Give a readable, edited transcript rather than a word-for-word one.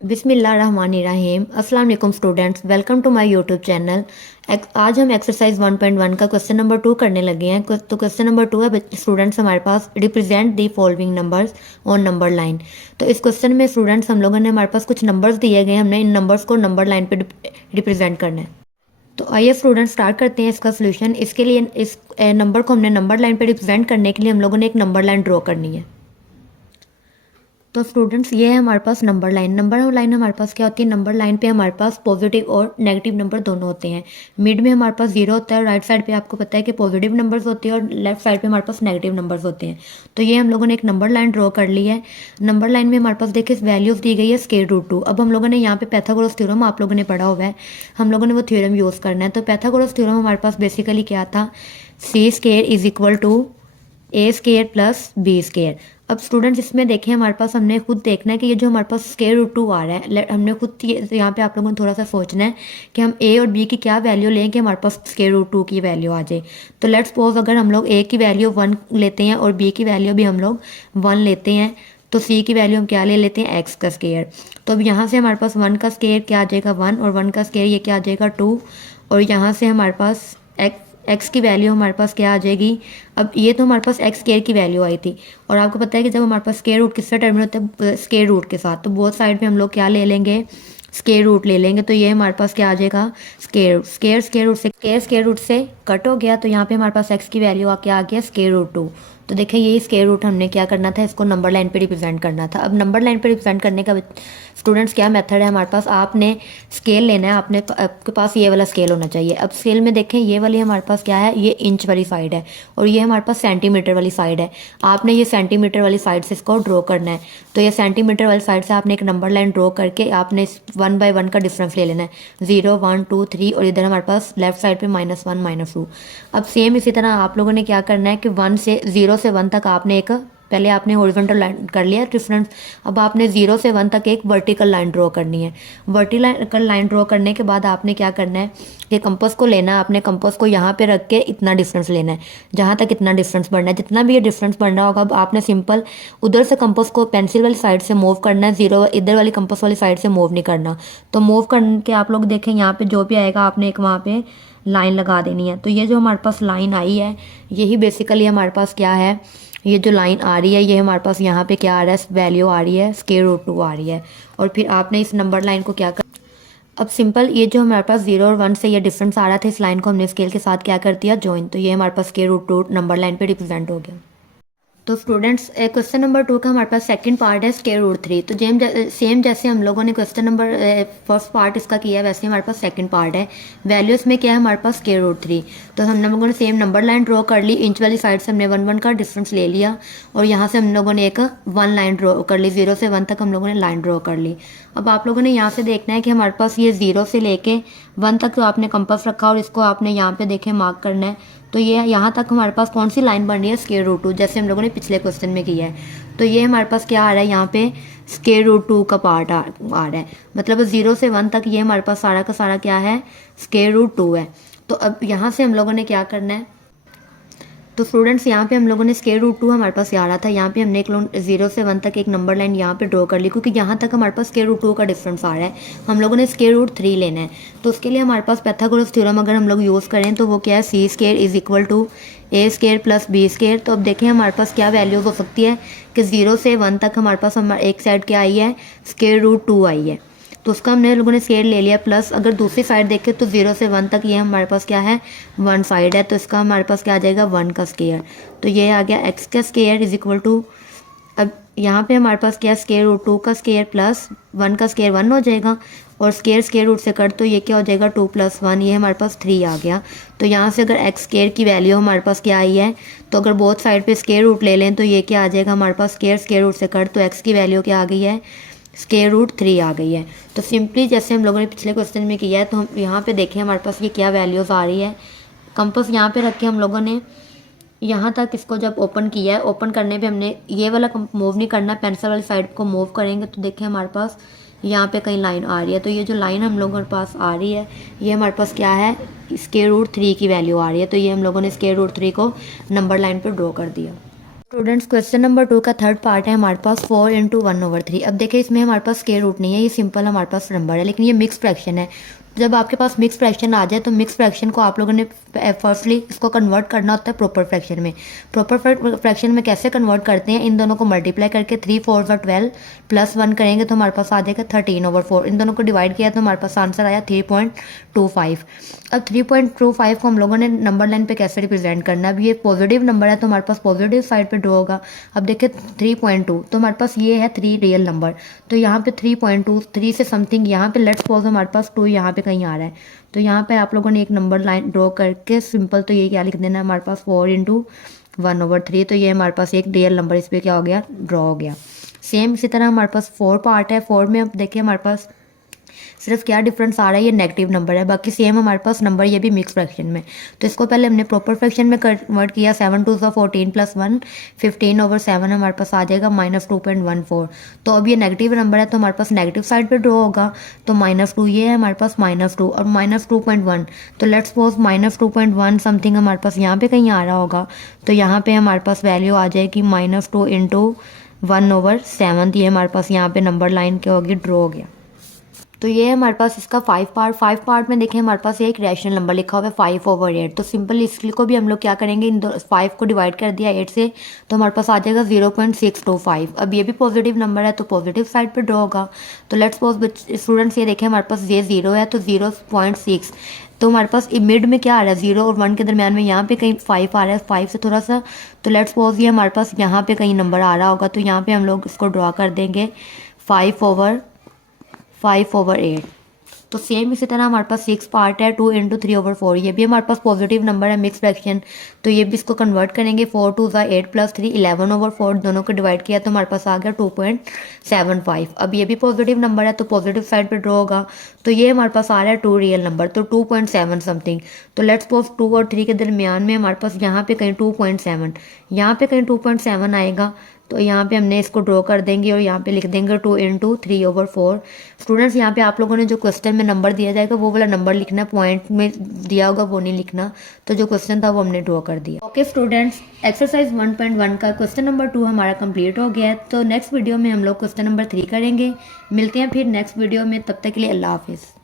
बिस्मिल्लाहिर्रहमानिर्रहीम। अस्सलाम वालेकुम students, welcome to my YouTube channel. आज हम एक्सरसाइज 1.1 का क्वेश्चन नंबर 2 करने लगे हैं। तो क्वेश्चन नंबर 2 है स्टूडेंट्स हमारे पास, represent the following numbers on number line. तो इस क्वेश्चन में स्टूडेंट्स हम लोगों ने, हमारे पास कुछ नंबर्स दिए गए हैं, हमने इन नंबर्स को नंबर लाइन पे रिप्रेजेंट करना है। तो आइए स्टूडेंट स्टार्ट करते हैं इसका सोल्यूशन। इसके लिए इस नंबर को हमने नंबर लाइन पे रिप्रेजेंट करने के लिए हम लोगों ने एक नंबर लाइन ड्रॉ करनी है। तो स्टूडेंट्स ये है हमारे पास नंबर लाइन। नंबर लाइन हमारे पास क्या होती है? नंबर लाइन पे हमारे पास पॉजिटिव और नेगेटिव नंबर दोनों होते हैं। मिड में हमारे पास जीरो होता है, राइट साइड पे आपको पता है कि पॉजिटिव नंबर्स होते हैं और लेफ्ट साइड पे हमारे पास नेगेटिव नंबर्स होते हैं। तो ये हम लोगों ने एक नंबर लाइन ड्रॉ कर ली है। नंबर लाइन में हमारे पास देखिए वैल्यूज दी गई है स्क्वायर रूट 2। अब हम लोगों ने यहाँ पे पैथागोरस थ्योरम आप लोगों ने पढ़ा हुआ है, हम लोगों ने वो थ्योरम यूज़ करना है। तो पैथागोरस थ्योरम हमारे पास बेसिकली क्या था? C square is equal to A square plus B square. अब स्टूडेंट्स इसमें देखें, हमारे पास हमने खुद देखना है कि ये जो हमारे पास स्क्वायर रूट 2 आ रहा है, हमने खुद यहाँ पे आप लोगों ने थोड़ा सा सोचना है कि हम ए और बी की क्या वैल्यू लें कि हमारे पास स्क्वायर रूट 2 की वैल्यू आ जाए। तो लेट्स सपोज अगर हम लोग ए की वैल्यू 1 लेते हैं और बी की वैल्यू भी हम लोग 1 लेते हैं, तो सी की वैल्यू हम क्या ले लेते हैं? एक्स का स्क्वायर। तो अब यहाँ से हमारे पास 1 का स्क्वायर क्या आ जाएगा? 1, और 1 का स्क्वायर ये क्या आ जाएगा? 2। और यहाँ से हमारे पास एक्स की वैल्यू हमारे पास क्या आ जाएगी? अब ये तो हमारे पास एक्स स्क्वायर की वैल्यू आई थी, और आपको पता है कि जब हमारे पास स्क्वायर रूट किससे टर्मिनेट होता है? स्क्वायर रूट के साथ। तो बोथ साइड पे हम लोग क्या ले लेंगे? स्क्वायर रूट ले लेंगे। तो ये हमारे पास क्या आ जाएगा? स्क्वायर रूट से कट हो गया। तो यहाँ पे हमारे पास एक्स की वैल्यू क्या आ गया? Square root 2। तो देखिए यही स्क्वायर रूट हमने क्या करना था, इसको नंबर लाइन पे रिप्रेजेंट करना था। अब नंबर लाइन पे रिप्रेजेंट करने का स्टूडेंट्स क्या मेथड है हमारे पास? आपने स्केल लेना है, आपके पास ये वाला स्केल होना चाहिए। अब स्केल में देखें, ये वाली हमारे पास क्या है? ये इंच वाली साइड है, और ये हमारे पास सेंटीमीटर वाली साइड है। आपने ये सेंटीमीटर वाली साइड से इसको ड्रॉ करना है। तो ये सेंटीमीटर वाली साइड से आपने एक नंबर लाइन ड्रॉ करके आपने 1 बाय 1 का डिफरेंस ले लेना है, 0, 1, 2, 3, और इधर हमारे पास लेफ्ट साइड पे -1, -2। अब सेम इसी तरह आप लोगों ने क्या करना है कि 0 से 1 तक आपने एक, पहले आपने हॉरिजॉन्टल लाइन कर लिया डिफरेंस। अब आपने 0 से 1 तक एक वर्टिकल लाइन ड्रॉ करनी है। वर्टिकल लाइन ड्रॉ करने के बाद आपने क्या करना है कि कंपास को लेना है, आपने कंपास को यहाँ पे रख के इतना डिफरेंस लेना है, जहाँ तक इतना डिफरेंस बढ़ना है। जितना भी ये डिफरेंस बढ़ना होगा, अब आपने सिंपल उधर से कंपास को पेंसिल वाली साइड से मूव करना है, जीरो इधर वाली कंपास वाली साइड से मूव नहीं करना। तो मूव करके आप लोग देखें, यहाँ पे जो भी आएगा आपने एक वहाँ पे लाइन लगा देनी है। तो ये जो हमारे पास लाइन आई है, यही बेसिकली हमारे पास क्या है? ये जो लाइन आ रही है, ये हमारे पास यहाँ पे क्या आ रहा है? वैल्यू आ रही है, स्क्वायर रूट 2 आ रही है। और फिर आपने इस नंबर लाइन को क्या कर, अब सिंपल ये जो हमारे पास 0 और 1 से ये डिफरेंस आ रहा था, इस लाइन को हमने स्केल के साथ क्या कर दिया? जॉइन। तो ये हमारे पास स्क्वायर रूट 2 नंबर लाइन पे रिप्रेजेंट हो गया। तो स्टूडेंट्स क्वेश्चन नंबर 2 का हमारे पास सेकंड पार्ट है स्क्वायर रूट 3। तो सेम जैसे हम लोगों ने क्वेश्चन नंबर फर्स्ट पार्ट इसका किया है, वैसे हमारे पास सेकंड पार्ट है। वैल्यूज में क्या है हमारे पास? Square root 3। तो हम लोगों ने सेम नंबर लाइन ड्रॉ कर ली, इंच वाली साइड से हमने 1, 1 का डिफरेंस ले लिया, और यहाँ से हम लोगों ने एक 1 लाइन ड्रॉ कर ली, 0 से 1 तक हम लोगों ने लाइन ड्रॉ कर ली। अब आप लोगों ने यहाँ से देखना है कि हमारे पास ये 0 से लेके 1 तक तो आपने कंपास रखा, और इसको आपने यहाँ पे देखें मार्क करना है। तो ये यहाँ तक हमारे पास कौन सी लाइन बन रही है? स्क्वायर रूट 2, जैसे हम लोगों ने पिछले क्वेश्चन में किया है। तो ये हमारे पास क्या आ रहा है? यहाँ पे स्क्वायर रूट 2 का पार्ट आ रहा है, मतलब 0 से 1 तक ये हमारे पास सारा का सारा क्या है? स्क्वायर रूट 2 है। तो अब यहाँ से हम लोगों ने क्या करना है? तो स्टूडेंट्स यहाँ पे हम लोगों ने स्क्वायर रूट 2 हमारे पास आ रहा था, यहाँ पे हमने एक 0 से 1 तक एक नंबर लाइन यहाँ पे ड्रॉ कर ली, क्योंकि यहाँ तक हमारे पास स्क्वायर रूट 2 का डिफरेंस आ रहा है। हम लोगों ने स्क्वायर रूट 3 लेना है। तो उसके लिए हमारे पास पैथागोरस थ्योरम अगर हम लोग यूज़ करें तो वो क्या है? C square is equal to A square plus B square. तो अब देखें हमारे पास क्या वैल्यूज हो सकती है कि 0 से 1 तक हमारे पास एक साइड क्या आई है? स्क्वायर रूट 2 आई है। तो उसका हमने लोगों ने स्क्वायर ले लिया, प्लस अगर दूसरी साइड देखें तो 0 से 1 तक ये हमारे पास क्या है? 1 साइड है। तो इसका हमारे पास क्या आ जाएगा? 1 का स्क्वायर। तो ये आ गया एक्स का स्क्वायर इज इक्वल टू, अब यहाँ पे हमारे पास क्या? स्क्वायर रूट 2 का स्क्वायर प्लस 1 का स्क्वायर 1 हो जाएगा, और स्क्वायर रूट से कट, तो ये क्या हो जाएगा? 2 + 1, ये हमारे पास 3 आ गया। तो यहाँ से अगर एक्स स्क्वायर की वैल्यू हमारे पास क्या आई है, तो अगर बोथ साइड पे स्क्वायर रूट ले लें तो ये क्या आ जाएगा हमारे पास? स्क्वायर रूट से कट, तो एक्स की वैल्यू क्या आ गई है? स्क्वायर रूट 3 आ गई है। तो सिंपली जैसे हम लोगों ने पिछले क्वेश्चन में किया है, तो हम यहाँ पे देखें हमारे पास ये क्या वैल्यूज़ आ रही है। कंपास यहाँ पे रख के हम लोगों ने यहाँ तक इसको जब ओपन किया है, ओपन करने पे हमने ये वाला मूव नहीं करना, पेंसिल वाली साइड को मूव करेंगे तो देखें हमारे पास यहाँ पे कहीं लाइन आ रही है। तो ये जो लाइन हम लोगों के पास आ रही है, ये हमारे पास क्या है? स्क्वायर रूट 3 की वैल्यू आ रही है। तो ये हम लोगों ने स्क्वायर रूट 3 को नंबर लाइन पर ड्रॉ कर दिया। स्टूडेंट्स क्वेश्चन नंबर 2 का थर्ड पार्ट है हमारे पास 4 × 1/3। अब देखिए इसमें हमारे पास स्क्वायर रूट नहीं है, ये सिंपल हमारे पास नंबर है, लेकिन ये मिक्स फ्रैक्शन है। जब आपके पास मिक्स फ्रैक्शन आ जाए तो मिक्स फ्रैक्शन को आप लोगों ने फर्स्टली इसको कन्वर्ट करना होता है प्रॉपर फ्रैक्शन में। प्रॉपर फ्रैक्शन में कैसे कन्वर्ट करते हैं, इन दोनों को मल्टीप्लाई करके 3 4 12 प्लस 1 करेंगे तो हमारे पास आ जाएगा 13/4। इन दोनों को डिवाइड किया तो हमारे पास आंसर आया 3.25। अब 3.25 को हम लोगों ने नंबर लाइन पे कैसे रिप्रेजेंट करना है, अब ये पॉजिटिव नंबर है तो हमारे पास पॉजिटिव साइड पे ड्रॉ होगा। अब देखिए 3.2 तो हमारे पास ये है 3 रियल नंबर, तो यहाँ पे 3.2 3 से समथिंग यहाँ पे लेट्स सपोज हमारे पास 2 यहाँ पे कहीं आ रहा है, तो यहाँ पे आप लोगों ने एक नंबर लाइन ड्रॉ करके सिंपल तो ये क्या लिख देना है हमारे पास 4 × 1/3। तो ये हमारे पास एक रियल नंबर इस पर क्या हो गया, ड्रॉ हो गया। सेम इसी तरह हमारे पास 4 पार्ट है। 4 में अब देखिए हमारे पास सिर्फ क्या डिफरेंस आ रहा है, ये नेगेटिव नंबर है, बाकी सेम हमारे पास नंबर ये भी मिक्स फ्रैक्शन में। तो इसको पहले हमने प्रॉपर फ्रैक्शन में कन्वर्ट किया, 7 2 14 + 1 15/7 हमारे पास आ जाएगा -2.14। तो अब ये नेगेटिव नंबर है तो हमारे पास नेगेटिव साइड पे ड्रॉ होगा, तो -2 ये है हमारे पास -2 और -2.1। तो लेट्स सपोज -2.1 समथिंग हमारे पास यहाँ पे कहीं आ रहा होगा, तो यहाँ पे हमारे पास वैल्यू आ जाएगी -2 × 1/7। ये हमारे पास यहाँ पे नंबर लाइन क्या होगी, ड्रॉ हो गया। तो ये है हमारे पास इसका 5 पार्ट में देखें हमारे पास एक रैशनल नंबर लिखा हुआ है 5/8। तो सिंपल इसको भी हम लोग क्या करेंगे, इन 5 को डिवाइड कर दिया 8 से तो हमारे पास आ जाएगा 0.625। अब ये भी पॉजिटिव नंबर है तो पॉजिटिव साइड पे ड्रॉ होगा। तो लेट्स सपोज स्टूडेंट्स ये देखें हमारे पास ये 0 है तो 0.6, तो हमारे पास मिड में क्या आ रहा है 0 और 1 के दरमियान में यहाँ पे कहीं 5 आ रहा है, 5 से थोड़ा सा, तो लेट्स सपोज ये हमारे पास यहाँ पे कहीं नंबर आ रहा होगा, तो यहाँ पे हम लोग इसको ड्रॉ कर देंगे 5/8। तो सेम इसी तरह हमारे पास 6 पार्ट है 2 × 3/4। ये भी हमारे पास पॉजिटिव नंबर है मिक्स फ्रैक्शन, तो ये भी इसको कन्वर्ट करेंगे 4 2 8 + 3 11/4। दोनों को डिवाइड किया तो हमारे पास आ गया 2.75। अब ये भी पॉजिटिव नंबर है तो पॉजिटिव साइड पे ड्रॉ होगा, तो ये हमारे पास आ रहा है 2 रियल नंबर, तो 2.7 समथिंग। तो लेट्स सपोज 2 और 3 के दरमियान में हमारे पास यहाँ पे कहीं 2.7, यहाँ पे कहीं 2.7 आएगा, तो यहाँ पे हमने इसको ड्रॉ कर देंगे और यहाँ पे लिख देंगे 2 × 3/4। स्टूडेंट्स यहाँ पे आप लोगों ने जो क्वेश्चन में नंबर दिया जाएगा वो वाला नंबर लिखना, पॉइंट में दिया होगा वो नहीं लिखना, तो जो क्वेश्चन था वो हमने ड्रॉ कर दिया। ओके स्टूडेंट्स, एक्सरसाइज 1.1 का क्वेश्चन नंबर 2 हमारा कंप्लीट हो गया है। तो नेक्स्ट वीडियो में हम लोग क्वेश्चन नंबर 3 करेंगे। मिलते हैं फिर नेक्स्ट वीडियो में, तब तक के लिए अल्लाह हाफिज़।